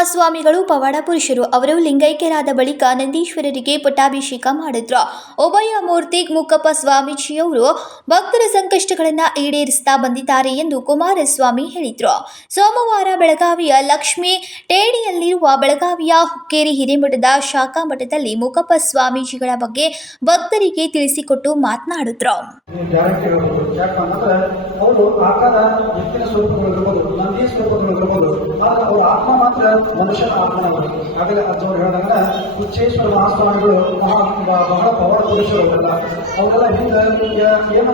ಮಹಾಸ್ವಾಮಿಗಳು ಪವಾಡ ಪುರುಷರು, ಅವರು ಲಿಂಗೈಕ್ಯರಾದ ಬಳಿಕ ನಂದೀಶ್ವರರಿಗೆ ಪಟ್ಟಾಭಿಷೇಕ ಮಾಡಿದ್ರು. ಉಭಯ ಮೂರ್ತಿ ಮುಕ್ಕಪ್ಪ ಸ್ವಾಮೀಜಿಯವರು ಭಕ್ತರ ಸಂಕಷ್ಟಗಳನ್ನು ಈಡೇರಿಸ್ತಾ ಬಂದಿದ್ದಾರೆ ಎಂದು ಕುಮಾರಸ್ವಾಮಿ ಹೇಳಿದ್ರು. ಸೋಮವಾರ ಬೆಳಗಾವಿಯ ಲಕ್ಷ್ಮೀ ಟೇಡಿಯಲ್ಲಿರುವ ಬೆಳಗಾವಿಯ ಹುಕ್ಕೇರಿ ಹಿರೇಮಠದ ಶಾಖಾ ಮಠದಲ್ಲಿ ಮುಕ್ಕಪ್ಪ ಸ್ವಾಮೀಜಿಗಳ ಬಗ್ಗೆ ಭಕ್ತರಿಗೆ ತಿಳಿಸಿಕೊಟ್ಟು ಮಾತನಾಡಿದ್ರು. ಆತ್ಮ ಮಾತ್ರ ಮನುಷ್ಯನ ಆತ್ಮನವರು ಆಗಲೇ ಅಜ್ಜವ್ರು ಹೇಳಿದಾಗ ಉಚ್ಚೇಶ್ವರ ಮಹಾಸ್ವಾಮಿಗಳು ಮಹಾ ಬಹಳ ಪವಾಡ ಪುರುಷರು ಅವರೆಲ್ಲ ಅವರೆಲ್ಲ ಹಿಂದೆ ಏನು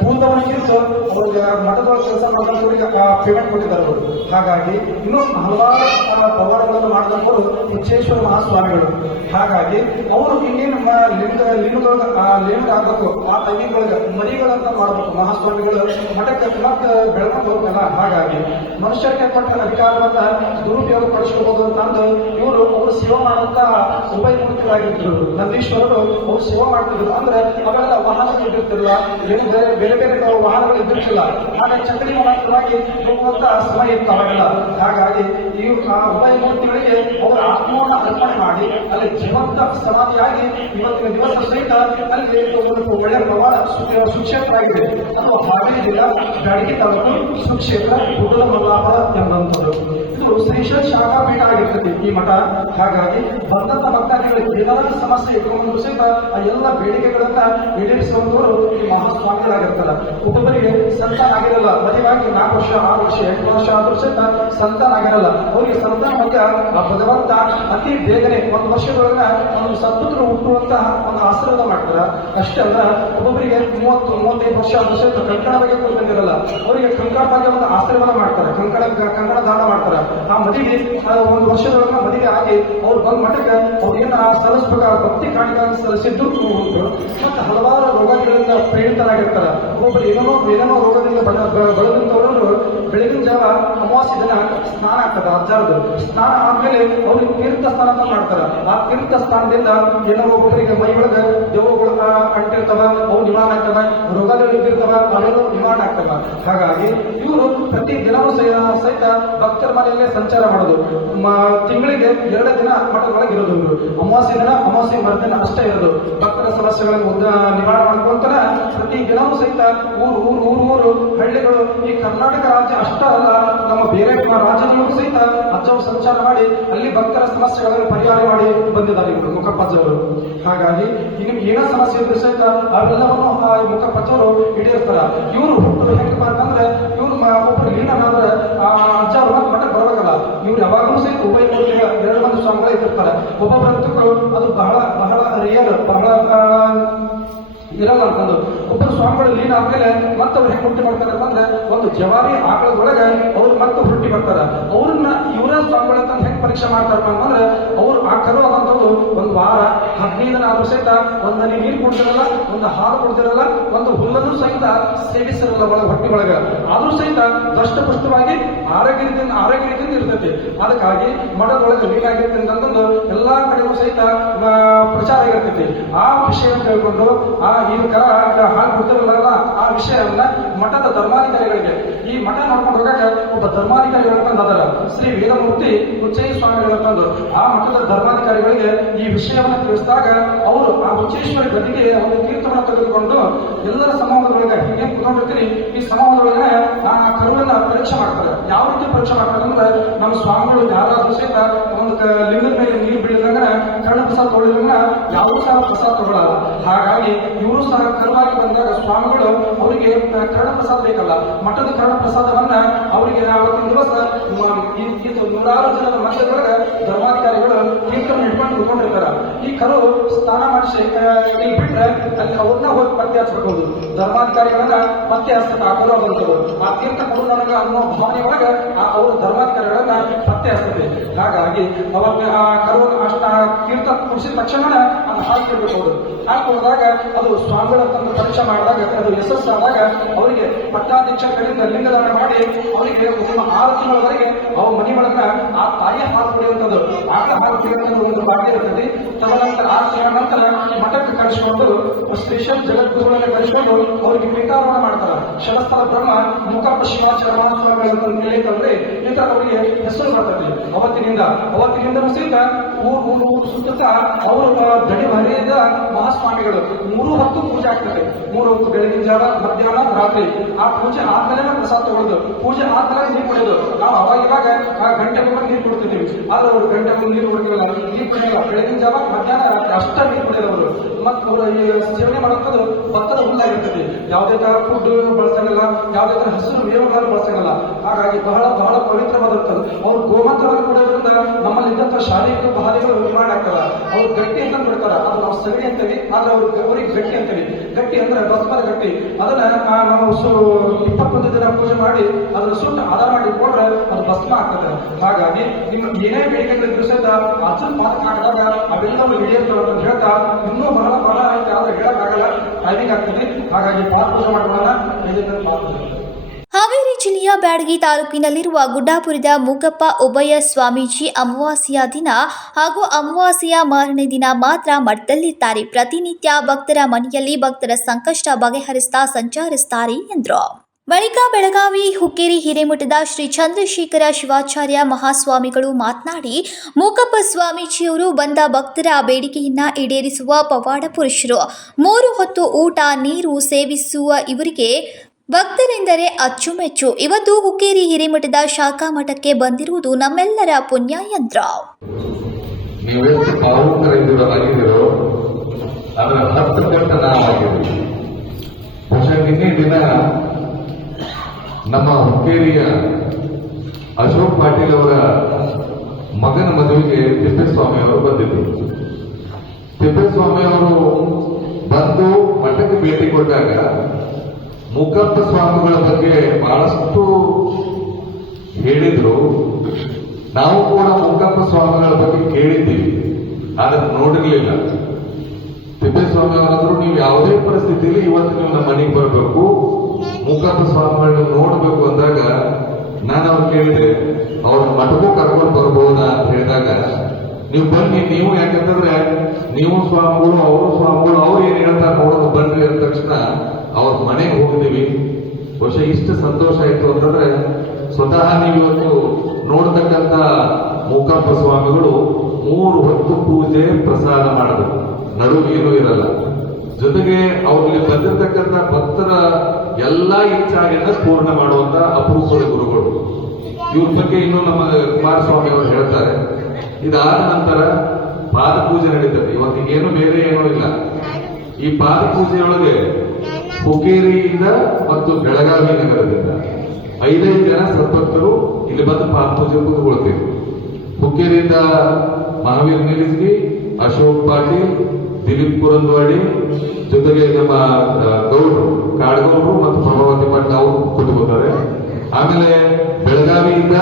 ಕೂದವನಿಗಿಂತ ಅವ್ರಿಗೆ ಮಠದೊಳಗೆ ಕೆಲಸ ಮಾಡೋರಿಗೆ ಪೇಮೆಂಟ್ ಕೊಟ್ಟಿದ್ದಾರೆ ಅವರು. ಹಾಗಾಗಿ ಇನ್ನೂ ಹಲವಾರು ಪವರ್ಗಳನ್ನು ಮಾಡಿದವರು ಹುಚ್ಚೇಶ್ವರ ಮಹಾಸ್ವಾಮಿಗಳು ಹಾಗಾಗಿ ಅವರು ಇನ್ನೇನು ಲಿಂಗ ಆ ಲಿಂಗ ಆಗಬೇಕು. ಆ ತಂಗಿಗಳಿಗೆ ಮರಿಗಳನ್ನ ಮಾಡಬೇಕು. ಮಹಾಸ್ವಾಮಿಗಳು ಮಠಕ್ಕೆ ಮತ್ತೆ ಬೆಳಕು ಹೋಗ್ತಲ್ಲ ಹಾಗಾಗಿ ಮನುಷ್ಯರಿಗೆ ಕೊಟ್ಟ ಅಧಿಕಾರವನ್ನ ದುರುಪಯೋಗ ಪಡಿಸ್ಕೋಬಹುದು ಅಂತಂದು ಇವರು ಅವರು ಸೇವೆ ಮಾಡುವಂತ ಉಭಯ ಮೂರ್ತಿಗಳಾಗಿದ್ರು ನಂದೀಶ್ವರರು ಅವರು ಸೇವೆ ಮಾಡ್ತಿದ್ರು. ಅಂದ್ರೆ ಅವೆಲ್ಲ ವಾಹನಗಳು ಇದ್ದಿರ್ತಿಲ್ಲ. ಬೇರೆ ಬೇರೆ ಬೇರೆ ವಾಹನಗಳು ಇದ್ದಿರ್ತಿಲ್ಲ. ಹಾಗೆ ಚಕ್ರಿ ಮಾತ್ರವಾಗಿ ಹೋಗುವಂತ ಸಮಯ ಇತ್ತು ಅವಾಗೆಲ್ಲ. ಹಾಗಾಗಿ ಈ ಆ ಉಭಯ ಅವರ ಆತ್ಮವನ್ನು ಅರ್ಪಣೆ ಮಾಡಿ, ಅಲ್ಲಿ ಜೀವಂತ ಸಮಾಧಿಯಾಗಿ ಇವತ್ತಿನ ದಿವಸ ಸಹಿತ ಅಲ್ಲಿ ಒಂದು ಒಳ್ಳೆಯ ಪ್ರಮಾಣ ಸು- ಸುಕ್ಷೇತ್ರ ಆಗಿದೆ ಅದು ಹಾವೇರಿ ಜಿಲ್ಲಾ ಬ್ಯಾಡಗಿ ತಾಲೂಕು ಸುಕ್ಷೇತ್ರ ಕುಟುಂಬ ಮಲ್ಲಾಪುರ ಎಂಬಂಥದ್ದು ಇದು ಶಾಖ ಪೀಠ ಆಗಿರ್ತದೆ ಈ ಮಠ. ಹಾಗಾಗಿ ಬಂದಂತ ಭಕ್ತಾದಿಗಳಿಗೆ ಏನಾದರೂ ಸಮಸ್ಯೆ ಇಟ್ಕೊಂಡು ಸಹಿತ ಆ ಎಲ್ಲ ಬೇಡಿಕೆಗಳನ್ನ ಈಡೇರಿಸುವಂತವರು ಈ ಮಹಾಸ್ವಾಮಿಗಳಾಗಿರ್ತಾರೆ. ಕುಟುಂಬರಿಗೆ ಸಂತಾನ ಆಗಿರಲ್ಲ. ಮದುವೆಯಾಗಿ ನಾಲ್ಕು ವರ್ಷ, ಆರು ವರ್ಷ, ಎಂಟು ವರ್ಷ ಆದ್ರೂ ಸಹಿತ ಸಂತಾನ ಆಗಿರಲ್ಲ. ಅವರಿಗೆ ಸಂತಾನ ಮಧ್ಯ ಆ ಭಗವಂತ ಅತಿ ಬೇಗನೆ ಒಂದು ವರ್ಷದೊಳಗ ಒಂದು ಸತ್ಪುತ್ರ ಹುಟ್ಟುವಂತಹ ಒಂದು ಆಶೀರ್ವಾದ ಮಾಡ್ತಾರ. ಅಷ್ಟೇ ಅಲ್ಲ ಒಬ್ಬೊಬ್ಬರಿಗೆ ಮೂವತ್ತು, ಮೂವತ್ತೈದು ವರ್ಷ ಸಹಿತ ಕಂಕಣ ಬಗ್ಗೆ ಬಂದಿರಲ್ಲ ಅವರಿಗೆ ಕಂಕಣ ಬಗ್ಗೆ ಒಂದು ಆಶೀರ್ವಾದ ಮಾಡ್ತಾರೆ. ಕಂಕಣ ಕಂಕಣ ದಾನ ಮಾಡ್ತಾರೆ. ಆ ಮದುವೆ ಒಂದು ವರ್ಷದೊಳಗ ಮದುವೆ ಆಗಿ ಅವ್ರು ಬಂದ ಮಠಕ್ಕೆ ಅವ್ರು ಆ ಸಲ್ಲಿಸ್ಬೇಕಾದ ಭಕ್ತಿ ಕಾಣಿಕೆ ಸಲ್ಲಿಸಿದ್ದು ಮತ್ತು ಹಲವಾರು ರೋಗಗಳಿಂದ ಪ್ರೇರಿತರಾಗಿರ್ತಾರೆ. ಒಬ್ಬರು ಏನೇನೋ ಏನೋ ರೋಗದಿಂದ ಬಡ, ಬ- ಬಳಲಿದಂಥವರು ಬೆಳಗಿನ ಜಾವ ಅಮಾವಾಸ್ಯ ದಿನ ಸ್ನಾನ ಆಗ್ತದೆ ಅಜ್ಜಾರದು ಸ್ನಾನ ಆದ್ಮೇಲೆ ಅವ್ರಿಗೆ ತೀರ್ಥ ಸ್ನಾನ ಅಂತ ಮಾಡ್ತಾರೆ. ಆ ತೀರ್ಥ ಸ್ಥಾನದಿಂದ ಏನೋ ಒಬ್ಬರಿಗೆ ಮೈ ಒಳಗೆ ದೇವಗಳು ಅಂಟಿರ್ತಾವ, ಅವು ನಿವಾರಣ ಆಗ್ತವ, ರೋಗಗಳು ಇರ್ತವ ಆಗ್ತವ ಹಾಗಾಗಿ ಇವರು ಪ್ರತಿ ದಿನವೂ ಸಹ- ಸಹಿತ ಭಕ್ತರ ಮನೆಯಲ್ಲೇ ಸಂಚಾರ ಮಾಡೋದು. ತಿಂಗಳಿಗೆ ಎರಡೇ ದಿನ ಮಠದೊಳಗೆ ಇರೋದು ಇವರು. ಅಮಾವಾಸ್ಯ ದಿನ ಅಮಾವಾಸ್ಯ ಮರುದಿನ ಅಷ್ಟೇ ಇರೋದು. ಭಕ್ತರ ಸಮಸ್ಯೆಗಳನ್ನು ಉದ್ದ- ನಿವಾರಣೆ ಮಾಡ್ಕೊಂತಾನೆ ಪ್ರತಿ ದಿನವೂ ಸಹಿತ ಊರು ಊರು ಊರು ಊರು, ಹಳ್ಳಿಗಳು ಈ ಕರ್ನಾಟಕ ರಾಜ್ಯ ಅಷ್ಟೇ ಅಲ್ಲ ಸಂಚಾರ ಮಾಡಿ, ಅಲ್ಲಿ ಭಕ್ತರ ಸಮಸ್ಯೆಗಳನ್ನು ಪರಿಹಾರ ಮಾಡಿ ಬಂದಿದ್ದಾರೆ ಇವರು ಮುಖಪ್ಪಜ್ಜವರು ಹಾಗಾಗಿ ನಿಮ್ಗೆ ಏನೋ ಸಮಸ್ಯೆ ಇದ್ರೆ ಸಹಿತ ಅವೆಲ್ಲವನ್ನು ಆ ಮುಖಪ್ಪಜ್ಜವರು ಈಡೇರಿಸ್ತಾರ ಇವರು ಹುಟ್ಟು ಹೆಂಗಪ್ಪ ಅಂತಂದ್ರೆ ಇವ್ರು ಒಬ್ಬರು ಲೀನನಾದ್ರೆ ಆ ಅಜ್ಜ ಅವ್ರ ಮಠಕ್ಕೆ ಬರ್ಬೇಕಲ್ಲ ಇವ್ರು ಯಾವಾಗಲೂ ಸಹಿತ ಉಭಯ ಎರಡು ಮಂದಿ ಸ್ವಾಮಿಗಳೇ ಇರ್ತಾರೆ. ಭಕ್ತರು ಅದು ಬಹಳ ಬಹಳ ರಿಯಲ್ ಬಹಳ ಇರಲ್ಲ ಅಂತಂದು ಒಬ್ಬರು ಸ್ವಾಮಿಗಳು ಲೀನ ಆದ್ಮೇಲೆ ಮತ್ತೆ ಅವ್ರು ಹೆಂಗ್ ಹುಟ್ಟಿ ಬರ್ತಾರೆ ಅಂತಂದ್ರೆ ಒಂದು ಜವಾರಿ ಆಕಳದೊಳಗೆ ಅವ್ರು ಮತ್ತೆ ಹುಟ್ಟಿ ಬರ್ತಾರೆ. ಅವ್ರನ್ನ ಪರೀಕ್ಷೆ ಮಾಡ್ತಾರಪ್ಪ ಅಂತಂದ್ರೆ ಅವ್ರು ಆ ಕರು ಒಂದು ವಾರ ಹದಿನೈದನಾದ್ರೂ ಸಹಿತ ಒಂದು ಮನೆ ನೀರು ಕೊಡ್ತಿರಲ್ಲ ಒಂದು ಹಾಲು ಕೊಡ್ತಿರಲ್ಲ ಒಂದು ಹುಲ್ಲನ್ನು ಸಹಿತ ಸೇವಿಸಿರಲ್ಲ ಒಳಗೆ ಹೊಟ್ಟೆ ಒಳಗೆ. ಆದ್ರೂ ಸಹಿತ ದಷ್ಟಪುಷ್ಟವಾಗಿ ಆರೋಗ್ಯದಿಂದ ಆರೋಗ್ಯದಿಂದ ಇರ್ತೈತಿ. ಅದಕ್ಕಾಗಿ ಮಠದೊಳಗೆ ಆಗಿರ್ತೈತಿ ಅಂತಂದು ಎಲ್ಲಾ ಕಡೆಗೂ ಸಹಿತ ಪ್ರಚಾರ ಆಗಿರ್ತೈತಿ ಆ ವಿಷಯ ತಿಳ್ಕೊಂಡು ಆ, ಈ ಕರ ಹಾಲು ಕೊಡ್ತಿರಲ್ಲ ಆ ವಿಷಯವನ್ನ ಮಠದ ಧರ್ಮಾಧಿಕಾರಿಗಳಿಗೆ, ಈ ಮಠ ನೋಡ್ಕೊಂಡು ಒಬ್ಬ ಧರ್ಮಾಧಿಕಾರಿ ಶ್ರೀ ವೇದಮೂರ್ತಿ ಉಚ್ಚಯ್ಯ ಸ್ವಾಮಿಗಳು ಬಂದು ಆ ಮಠದ ಧರ್ಮಾಧಿಕಾರಿಗಳಿಗೆ ಈ ವಿಷಯವನ್ನು ತಿಳಿಸಿದಾಗ ಅವರು ಆ ಉಚ್ಚೇಶ್ವರಿ ಬದಿಗೆ ಅವರು ತೀರ್ಥವನ್ನು ತೆಗೆದುಕೊಂಡು, ಎಲ್ಲರ ಸಮಾಜದೊಳಗೆ ಹೀಗೆ ಕುತ್ಕೊಂಡಿರ್ತೀನಿ. ಈ ಸಮಾಜದೊಳಗೆ ಆ ಕರುವನ್ನ ಪರೀಕ್ಷೆ ಮಾಡ್ತಾರೆ ಯಾವ ರೀತಿ ಪರೀಕ್ಷೆ ಮಾಡ್ತಾರೆ ಅಂದ್ರೆ, ನಮ್ಮ ಸ್ವಾಮಿಗಳು ಯಾರಾದ್ರೂ ಸಹಿತ ಒಂದು ಲಿಂಗದ ಮೇಲೆ ನೀರು ಬೀಳಿದಾಗ ಕರ್ಣ ಪ್ರಸಾದ ತೊಗೊಳಿದಾಗ ಯಾವ ಸಹ ಪ್ರಸಾದ ತಗೊಳ್ಳಲ್ಲ ಹಾಗಾಗಿ ಇವರು ಸಹ ಕರ್ಮಾಗಿ ಬಂದಾಗ ಸ್ವಾಮಿಗಳು ಅವರಿಗೆ ಕರ್ಣ ಪ್ರಸಾದ ಬೇಕಲ್ಲ. ಮಠದ ಕರ್ಣ ಪ್ರಸಾದವನ್ನ ಅವರಿಗೆ ಅವತ್ತಿನ ದಿವಸ ನೂರಾರು ಜನರ ಮಧ್ಯದೊಳಗೆ ಧರ್ಮಾಧಿಕಾರಿಗಳು ಈ ಕರು ಸ್ನಾನ ಮಾಡಿಸಿ ಇಲ್ಲಿ ಬಿಟ್ರೆ ಅಲ್ಲಿ ಅವ್ರನ್ನ ಹೋಗಿ ಪತ್ತೆ ಹಚ್ಬೇಕು ಧರ್ಮಾಧಿಕಾರಿಗಳನ್ನ ಪತ್ತೆ ಹಚ್ಚಕ್ಕೆ ಆ ಕರು ಬಂತರು ಆ ತೀರ್ಥ ಕೊಡು ನನಗೆ ಅನ್ನೋ ಭಾವನೆ ಒಳಗೆ ಆ ಅವರು ಧರ್ಮಾಧಿಕಾರಿಗಳನ್ನ ಪತ್ತೆ ಹಚ್ತದೆ ಹಾಗಾಗಿ ಅವತ್ತ ಆ ಕರು ಅಷ್ಟ ಆ ತೀರ್ಥ ಕುಡಿಸಿದ ತಕ್ಷಣ ಅದು ಹಾಕೊಂಡಾಗ ಅದು ಸ್ವಾಮಿಗಳ ತಂದು ಪರಿಚಯ ಮಾಡಿದಾಗ, ಅದು ಯಶಸ್ಸಾದಾಗ ಅವರಿಗೆ ಪಟ್ಟಾಧ್ಯಕ್ಷರಿಂದ ಲಿಂಗದಾನ ಮಾಡಿ ಅವರಿಗೆ ಒಂದು ಆರು ತಿಂಗಳವರೆಗೆ ಅವ್ರ ಮನೆ ಒಳಗ ಆ ತಾಯಿ ಹಾಲು ಕುಡಿಯುವಂಥದ್ದು. ಆಕಳ ಹಾಲು ಕುಡಿಯುವಂಥದ್ದು ಒಂದು ಭಾಗ್ಯ ಇರ್ತದೆ. ತದನಂತರ ಆರು ತಿಂಗಳ ನಂತರ ಮಠಕ್ಕೆ ಕಳಿಸ್ಕೊಂಡು ಸ್ಪೆಷಲ್ ಜಗದ್ಗುರುಗಳನ್ನ ಕಳಿಸ್ಕೊಂಡು ಅವರಿಗೆ ಪೀಠಾರೋಹಣ ಮಾಡ್ತಾರೆ. ಶರಸ್ಥಾನ ಬ್ರಹ್ಮ ಮುಖಪ್ಪ ಶಿವಾಚಾರ್ಯ ಮಹಾಸ್ವಾಮಿಗಳು ಅಂತ ಹೇಳಿದ್ರೆ ಇಂಥ ಅವರಿಗೆ ಹೆಸರು ಬರ್ತದೆ. ಅವತ್ತಿನಿಂದ ಅವತ್ತಿನಿಂದ ಸಹಿತ ಊರು ಊರು ಊರು ಸುತ್ತ ಅವರು ದಣಿ ಹರಿಯದ ಮಹಾಸ್ವಾಮಿಗಳು. ಮೂರು ಹೊತ್ತು ಪೂಜೆ ಆಗ್ತದೆ. ಮೂರು ಹೊತ್ತು ಬೆಳಗಿನ ಜಾವ ಮಧ್ಯಾಹ್ನ ರಾತ್ರಿ. ಆ ಪೂಜೆ ಆದ್ಮೇಲೆ ಪ್ರಸಾದ ತಗೊಳ್ಳೋದು. ಪೂಜೆ ಆದ್ಮೇಲೆ ನೀರು ಕುಡಿಯೋದು. ನಾವು ಅವಾಗ ಇವಾಗ ಆ ಗಂಟೆ ಮುಂದೆ ನೀರು ಕೊಡ್ತಿದ್ದೀವಿ ಆದ್ರೆ ಅವರು ಗಂಟೆ ಮುಂದೆ ನೀರು ಕುಡಿಯೋಲ್ಲ. ನೀರು ಕೊಡಲಿಲ್ಲ ಬೆಳಗಿನ ಜಾವ ಮಧ್ಯಾಹ್ನ ರಾತ್ರಿ ಅಷ್ಟ ನೀರು ಕೊಡೋದವರು ಅವರು. ಮತ್ತು ಈ ಸೇವನೆ ಮಾಡೋದು ಭತ್ತದ ಹುಲ್ಲಾಗಿರ್ತದೆ. ಯಾವುದೇ ತರ ಫುಡ್ ಬಳಸಂಗಿಲ್ಲ. ಯಾವುದೇ ತರ ಹಸಿರು ಮೇವುಗಳನ್ನು ಬಳಸಂಗಿಲ್ಲ. ಹಾಗಾಗಿ ಬಹಳ ಬಹಳ ಪವಿತ್ರವಾದಂಥದ್ದು. ಅವರು ಗೋಮಂತ್ರವನ್ನು ಕೊಡೋದ್ರಿಂದ ನಮ್ಮಲ್ಲಿ ಇದ್ದಂಥ ಶಾರೀರಿಕ ಬಾಧೆಗಳು ನಿರ್ಮಾಣ ಆಗ್ತದ ಅವ್ರು ಗಟ್ಟಿ ಅಂತ ಬಿಡ್ತಾರ ಅದು ನಾವು ಸಗಣಿ ಅಂತೀವಿ ಆದ್ರೆ ಅವ್ರಿಗೆ ಅವ್ರಿಗೆ ಗಟ್ಟಿ ಅಂತೀವಿ ಗಟ್ಟಿ ಅಂದ್ರೆ ಭಸ್ಮದ ಗಟ್ಟಿ. ಅದನ್ನ ನಾವು ಸು, ಇಪ್ಪತ್ತೊಂದು ದಿನ ಪೂಜೆ ಮಾಡಿ, ಅದನ್ನ ಸುಟ್ಟು ಆಧಾರ ಮಾಡಿ ಕೊಟ್ರೆ ಅದು ಭಸ್ಮ ಆಗ್ತದೆ. ಹಾಗಾಗಿ ನಿಮ್ಮ ಏನೇ ಬೇಡಿಕೆಗಳಿದ್ರು ಸಹಿತ ಅರ್ಜುನ್ ಪಾತ್ರ ಅವೆಲ್ಲವೂ ಹಿಡಿಯುತ್ತೆ ಅಂತ ಹೇಳ್ತಾ, ಇನ್ನೂ ಬಹಳ ಬಹಳ ಆಯ್ತು ಆದ್ರೆ ಹೇಳಕ್ಕಾಗಲ್ಲ. ಟೈಮಿಂಗ್ ಆಗ್ತದೆ. ಹಾಗಾಗಿ ಪಾದ ಪೂಜೆ ಮಾಡ್ಕೊಳ್ಳೋಣ. ಇದನ್ನ ಪಾದ ಜಿಲ್ಲೆಯ ಬ್ಯಾಡಗಿ ತಾಲೂಕಿನಲ್ಲಿರುವ ಗುಡ್ಡಾಪುರದ ಮೂಗಪ್ಪ ಉಭಯ ಸ್ವಾಮೀಜಿ ಅಮಾವಾಸ್ಯ ದಿನ ಹಾಗೂ ಅಮಾವಾಸ್ಯೆಯ ಮಾರನೇ ದಿನ ಮಾತ್ರ ಮಠದಲ್ಲಿರ್ತಾರೆ ಪ್ರತಿನಿತ್ಯ ಭಕ್ತರ ಮನೆಯಲ್ಲಿ ಭಕ್ತರ ಸಂಕಷ್ಟ ಬಗೆಹರಿಸ್ತಾ ಸಂಚರಿಸ್ತಾರೆ ಎಂದರು. ಬಳಿಕ ಬೆಳಗಾವಿ, ಹುಕ್ಕೇರಿ, ಹಿರೇಮಠದ ಶ್ರೀ ಚಂದ್ರಶೇಖರ ಶಿವಾಚಾರ್ಯ ಮಹಾಸ್ವಾಮಿಗಳು ಮಾತನಾಡಿ ಮೂಕಪ್ಪ ಸ್ವಾಮೀಜಿಯವರು ಬಂದ ಭಕ್ತರ ಬೇಡಿಕೆಯನ್ನ ಈಡೇರಿಸುವ ಪವಾಡ ಪುರುಷರು. ಮೂರು ಹೊತ್ತು ಊಟ, ನೀರು ಸೇವಿಸುವ ಇವರಿಗೆ ಭಕ್ತರೆಂದರೆ ಅಚ್ಚುಮೆಚ್ಚು. ಇವತ್ತು ಹುಕ್ಕೇರಿ ಹಿರಿಮಠದ ಶಾಖಾ ಮಠಕ್ಕೆ ಬಂದಿರುವುದು ನಮ್ಮೆಲ್ಲರ ಪುಣ್ಯ ಯಂತ್ರ ನೀವೆಷ್ಟು ಭಾವುಕರಿದ್ದೀರೋ ಆಗಿದ್ದೀರೋ ಅದರ ಹತ್ತು ಪಟ್ಟು ನಾವಾಗಿದ್ದೀವಿ ಬಹುಶಃ ನಿನ್ನೆ ದಿನ ನಮ್ಮ ಹುಕ್ಕೇರಿಯ ಅಶೋಕ್ ಪಾಟೀಲ್ ಅವರ ಮಗನ ಮದುವೆಗೆ ತಿಪ್ಪೇಸ್ವಾಮಿ ಅವರು ಬಂದಿದ್ದರು. ತಿಪ್ಪೇಸ್ವಾಮಿ ಅವರು ಬಂದು ಮಠಕ್ಕೆ ಭೇಟಿ ಕೊಟ್ಟಾಗ ಮುಖಪ್ಪ ಸ್ವಾಮಿಗಳ ಬಗ್ಗೆ ಬಹಳಷ್ಟು ಹೇಳಿದ್ರು. ನಾವು ಕೂಡ ಮುಕಪ್ಪ ಸ್ವಾಮಿಗಳ ಬಗ್ಗೆ ಕೇಳಿದ್ದೀವಿ. ಆದ್ರೆ ನೋಡಿರ್ಲಿಲ್ಲ. ತಿಪ್ಪೇಸ್ವಾಮಿ ಅವರಾದ್ರು ನೀವು ಯಾವುದೇ ಪರಿಸ್ಥಿತಿಯಲ್ಲಿ ಇವತ್ತು ನಮ್ಮ ಮನೆಗೆ ಬರಬೇಕು. ಮುಖಪ್ಪ ಸ್ವಾಮಿಗಳನ್ನ ನೋಡಬೇಕು ಅಂದಾಗ ನಾನು ಅವ್ರು ಕೇಳಿದೆ ಅವ್ರ ಮಠಕ್ಕೂ ಕರ್ಕೊಂಡು ಬರ್ಬೋದಾ? ಅಂತ ಹೇಳಿದಾಗ, ನೀವು ಬನ್ನಿ, ನೀವು ಯಾಕಂತಂದ್ರೆ, ನೀವು ಸ್ವಾಮಿಗಳು, ಅವರು ಸ್ವಾಮಿಗಳು, ಅವ್ರು ಏನ್ ಹೇಳ್ತಾರೆ ನೋಡೋದು ಬನ್ನಿ ಅಂದ ತಕ್ಷಣ ಅವ್ರ ಮನೆಗೆ ಹೋಗಿದ್ದೀವಿ. ಬಹುಶಃ ಇಷ್ಟು ಸಂತೋಷ ಆಯ್ತು ಅಂತಂದ್ರೆ ಸ್ವತಃ ನೀವು ಇವತ್ತು ಮೂಕಾಂಬ ಸ್ವಾಮಿಗಳು ಮೂರು ಹೊತ್ತು ಪೂಜೆ, ಪ್ರಸಾದ ಮಾಡಬೇಕು. ನಡು ಏನೂ ಇರಲ್ಲ. ಜೊತೆಗೆ ಅವ್ರಿಗೆ ಬಂದಿರತಕ್ಕಂಥ ಭಕ್ತರ ಎಲ್ಲಾ ಇಚ್ಛಾಗಿಂದ ಪೂರ್ಣ ಮಾಡುವಂತ ಅಪರೂಪದ ಗುರುಗಳು. ಇವ್ರ ಬಗ್ಗೆ ಇನ್ನು ನಮ್ಮ ಕುಮಾರಸ್ವಾಮಿ ಅವರು ಹೇಳ್ತಾರೆ. ಇದಾದ ನಂತರ ಪಾದ ಪೂಜೆ ನಡೀತದೆ. ಇವತ್ತಿಗೇನು ಬೇರೆ ಏನೂ ಇಲ್ಲ. ಈ ಪಾದ ಪೂಜೆಯೊಳಗೆ ಹುಕ್ಕೇರಿಯಿಂದ ಮತ್ತು ಬೆಳಗಾವಿ ನಗರದಿಂದ ಐದೈದು ಜನ ಸದ್ಭಕ್ತರು ಇಲ್ಲಿ ಬಂದು ಪಾದ ಪೂಜೆ ಕೂತ್ಕೊಳ್ತೀವಿ ಹುಕ್ಕೇರಿಯಿಂದ ಮಹಾವೀರ್ ನಿಲ್ಲಿಸಿ ಅಶೋಕ್ ಪಾಟೀಲ್, ದಿಲೀಪ್ ಕುರಂದ್ವಾಡಿ ಜೊತೆಗೆ ನಮ್ಮ ಗೌಡ್ರು, ಕಾಡ್ಗೌಡ್ರು ಮತ್ತು ಪ್ರಭಾವತಿ ಪಾಟೀಲ್ ಅವರು ಕೂತ್ಕೋತಾರೆ ಆಮೇಲೆ ಬೆಳಗಾವಿಯಿಂದ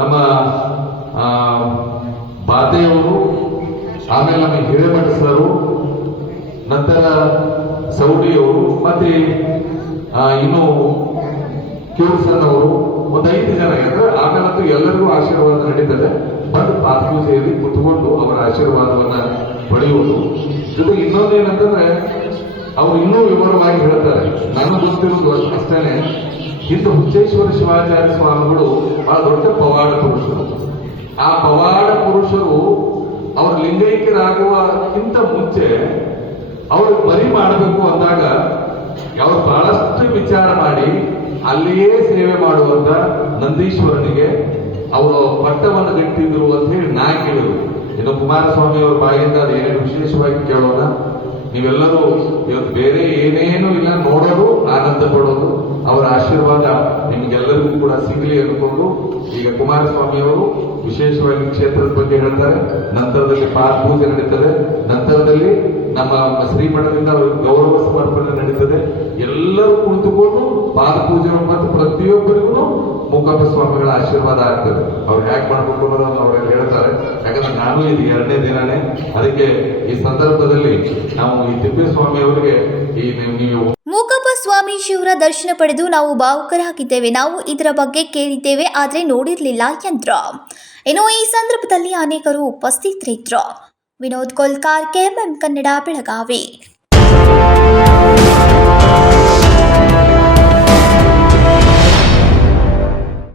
ನಮ್ಮ ಬಾತೆಯವರು, ಆಮೇಲೆ ನಮ್ಮ ಹಿರೇಮಠ ಸರು, ನಂತರ ಸೌಡಿಯವರು ಮತ್ತೆ ಇನ್ನು ಕ್ಯೂರ್ಸನ್ ಅವರು ಒಂದು ಐದು ಜನ. ಇದ್ದಾರೆ ಆಮೇಲಂತೂ ಎಲ್ಲರಿಗೂ ಆಶೀರ್ವಾದ ನಡೀತದೆ. ಬಂದು ಸೇರಿ ಕುತ್ಕೊಂಡು ಅವರ ಆಶೀರ್ವಾದವನ್ನ ಪಡೆಯುವುದು. ಜೊತೆಗೆ ಇನ್ನೊಂದೇನಂತಂದ್ರೆ ಅವರು ಇನ್ನೂ ವಿವರವಾಗಿ ಹೇಳ್ತಾರೆ. ನನ್ನ ಗೊತ್ತಿರೋದು ಅಷ್ಟೇನೆ. ಇಂದು ಹುಚ್ಚೇಶ್ವರ ಶಿವಾಚಾರ್ಯ ಸ್ವಾಮಿಗಳು ಬಹಳ ದೊಡ್ಡ ಪವಾಡ ಪುರುಷರು. ಆ ಪವಾಡ ಪುರುಷರು ಅವರು ಲಿಂಗೈಕ್ಯರಾಗುವಕ್ಕಿಂತ ಮುಂಚೆ ಅವರು ಬರಿ ಮಾಡಬೇಕು ಅಂದಾಗ ಅವರು ಬಹಳಷ್ಟು ವಿಚಾರ ಮಾಡಿ ಅಲ್ಲಿಯೇ ಸೇವೆ ಮಾಡುವಂತ ನಂದೀಶ್ವರನಿಗೆ ಅವರು ಪಟ್ಟವನ್ನು ಗಟ್ಟಿದ್ರು ಅಂತ ಹೇಳಿ ನಾ ಕೇಳಿದ್ರು. ಇನ್ನು ಕುಮಾರಸ್ವಾಮಿ ಅವರ ಬಾಯಿಂದ ಅದೇನು ವಿಶೇಷವಾಗಿ ಕೇಳೋಣ? ನೀವೆಲ್ಲರೂ ಇವತ್ತು ಬೇರೆ ಏನೇನು ಇಲ್ಲ, ನೋಡೋದು, ಆನಂದ ಪಡೋದು. ಅವರ ಆಶೀರ್ವಾದ ನಿಮ್ಗೆಲ್ಲರಿಗೂ ಕೂಡ ಸಿಗಲಿ ಅಂದ್ಕೊಂಡು ಈಗ ಕುಮಾರಸ್ವಾಮಿ ಅವರು ವಿಶೇಷವಾಗಿ ಕ್ಷೇತ್ರದ ಬಗ್ಗೆ ಹೇಳ್ತಾರೆ. ನಂತರದಲ್ಲಿ ಪಾದ ಪೂಜೆ ನಡೀತದೆ. ನಂತರದಲ್ಲಿ ನಮ್ಮ ಶ್ರೀಮಠದಿಂದ ಗೌರವ ಸಮರ್ಪಣೆ ನಡೀತದೆ. ಎಲ್ಲರೂ ಕುಳಿತುಕೊಂಡು ಪಾದ ಪೂಜೆ ಮತ್ತು ಪ್ರತಿಯೊಬ್ಬರಿಗೂ ಮೂಕಪ್ಪ ಸ್ವಾಮಿಗಳ ಆಶೀರ್ವಾದ ಆಗ್ತದೆ. ಅವ್ರು ಹ್ಯಾಕ್ ಮಾಡ್ಬೇಕು ಅನ್ನೋದನ್ನು ಅವ್ರು ಹೇಳ್ತಾರೆ. ಯಾಕಂದ್ರೆ ನಾನು ಇದು ಎರಡನೇ ದಿನನೇ ಅದಕ್ಕೆ ಈ ಸಂದರ್ಭದಲ್ಲಿ ನಾವು ಈ ತಿಪ್ಪೇಸ್ವಾಮಿ ಅವರಿಗೆ ಈ ನೀವು- ಮೂಕಪ್ಪ ಸ್ವಾಮಿ ಶಿವರ ದರ್ಶನ ಪಡೆದು ನಾವು ಭಾವುಕರಾಗಿದ್ದೇವೆ ನಾವು ಇದರ ಬಗ್ಗೆ ಕೇಳಿದ್ದೇವೆ, ಆದರೆ ನೋಡಿರಲಿಲ್ಲ ಯಂತ್ರ. ಏನೋ ಈ ಸಂದರ್ಭದಲ್ಲಿ ಅನೇಕರು ಉಪಸ್ಥಿತರಿದ್ದರು. विनोद कोलकार केएमएम कन्नड़ा बेलगावी